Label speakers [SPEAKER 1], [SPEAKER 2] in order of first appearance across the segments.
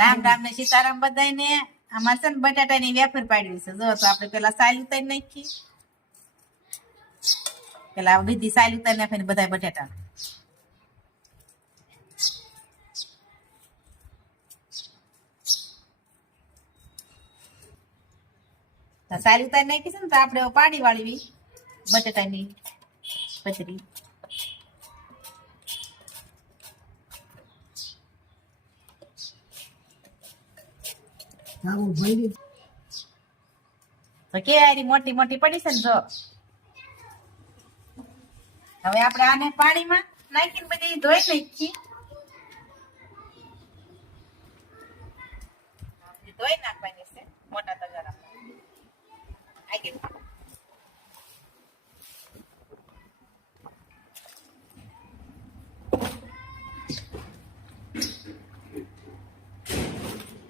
[SPEAKER 1] राम राम ने सीताराम बधाई ने आमसन बटाटा ની વેફર પાડી છે જો તો આપણે પહેલા સાલું તૈ નાખી પહેલા હવે દિ સાલું તૈ નાખી ને બધાય બટાટા તો સાલું તૈ નાખી છે ને તો આપણે પાડી વાળીવી બટાટા
[SPEAKER 2] ની પતળી
[SPEAKER 1] તો કેરી મોટી મોટી પડી છે ને જો હવે આપણે આને પાણીમાં નાખીને બધી ધોઈ નાખી ધોઈ નાખવાની છે મોટા તગારામાં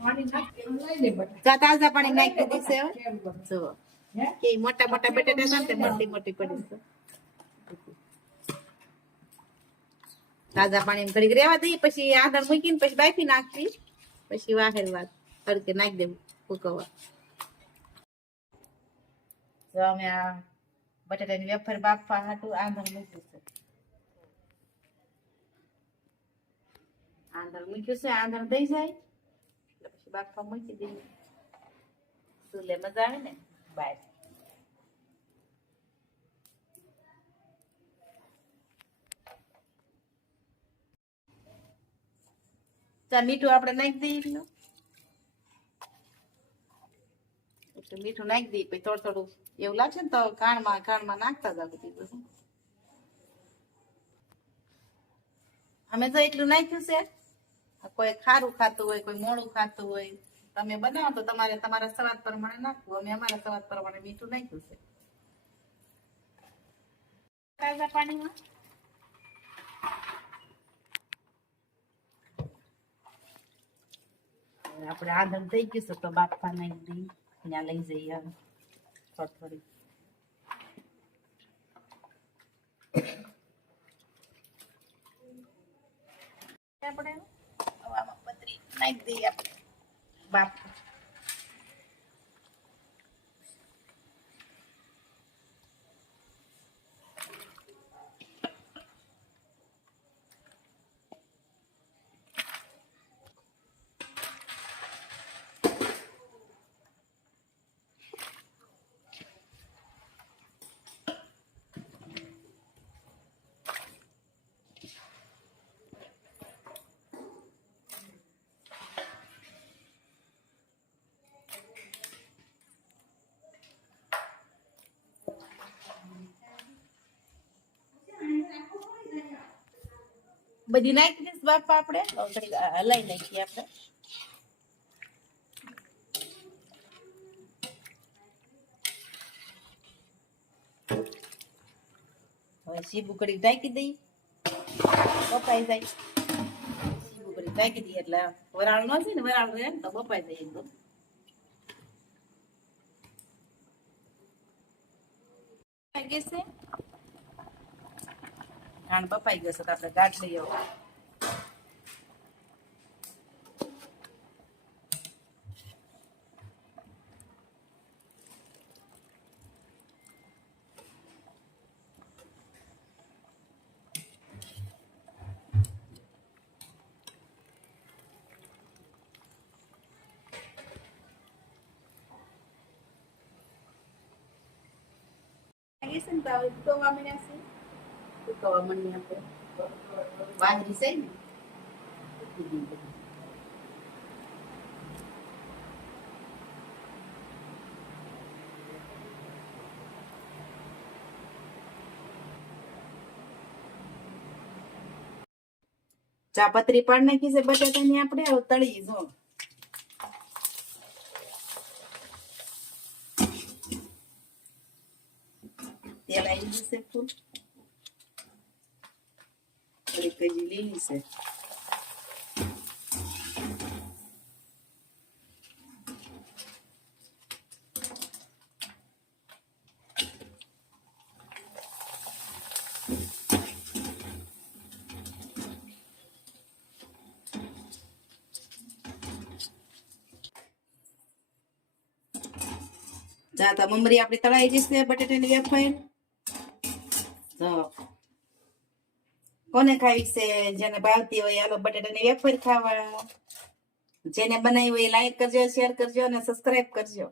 [SPEAKER 1] તાજા પાણી નાખી
[SPEAKER 2] દેશે
[SPEAKER 1] જો કે મોટા મોટા બટેટા છે મોટી મોટી પડી છે તાજા પાણી ઘડીક રેવા દઈએ પછી આગળ મૂકીને પછી બાફી નાખવી પછી વાહેર વાત તડકે નાખી દેવું ફૂકવવા તો અમે આ બટેટાની વેફર બાફવા હાટું આંધણ મૂક્યું છે આંધણ મૂક્યું છે આંધણ દઈ જાય બાફવા મૂકી દીધી ચૂલે મજા આવે મીઠું આપણે નાખી દઈએ એટલું એટલે મીઠું નાખી દઈએ પછી થોડું થોડું એવું લાગશે ને તો ખાણમાં ખાણમાં નાખતા જાવ બધું અમે તો એટલું નાખ્યું છે કોઈ ખારું ખાતું હોય કોઈ મોડું ખાતું હોય તમે બનાવો તો તમારે તમારા સ્વાદ પ્રમાણે નાખવું અમે અમારા સ્વાદ પ્રમાણે મીઠું નાખ્યું છે તાજા પાણીમાં આપણે આદમ થઈ ગયું છે તો બાફા નાખી દઈ ત્યાં લઈ જઈએ થોડી આપણે ให้เรียบแบบ बधी ना बाप अपने हलाई ना अपने सीबू कड़ी टाइक दी बोपाई जाए सीबू कड़ी टाइक दी एट वरा नो वरा तो बोपाई जाए कैसे ખાંડ બપાઈ ગયો છે તો આપણે ગાઢ લઈ આવો Isn't that what સુકવવા મમ્મી આપણે બાજરી છે ને ચા પણ નાખી છે બટાટાની આપણે તળી જો તેલ આવી જશે ફૂલ તેજીલીલી છે જાતા મમરી આપણે તળાઈ જશે બટેટા નીયા ફાઈન તો કોને ખાવી છે જેને ભાવતી હોય આલો બટેટાની વેફર ખાવા જેને બનાવી હોય લાઈક કરજો શેર કરજો અને સબસ્ક્રાઈબ કરજો